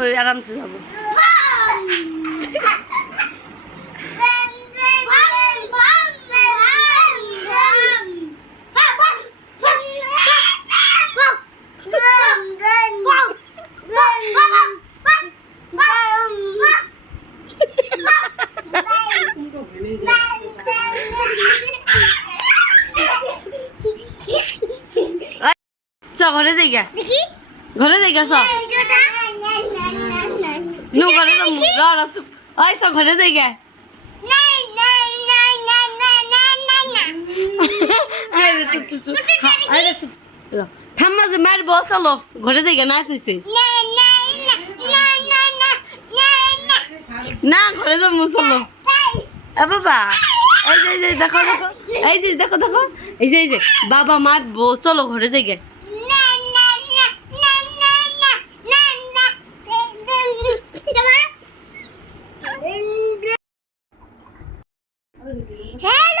ওই আরামসে যাবো। ঘরে যাই গা, ঘরে যাই গা সব নু ঘরে সব ঘরে যাই গা। থাম্মা যে মারবো, চলো ঘরে যাই গা। না তুইছে না ঘরে যাবো, চলো। বাবা এই যে দেখো দেখো, এই যে দেখো দেখো, এই যে বাবা মারবো, চলো ঘরে যাই গে। হ্যালো।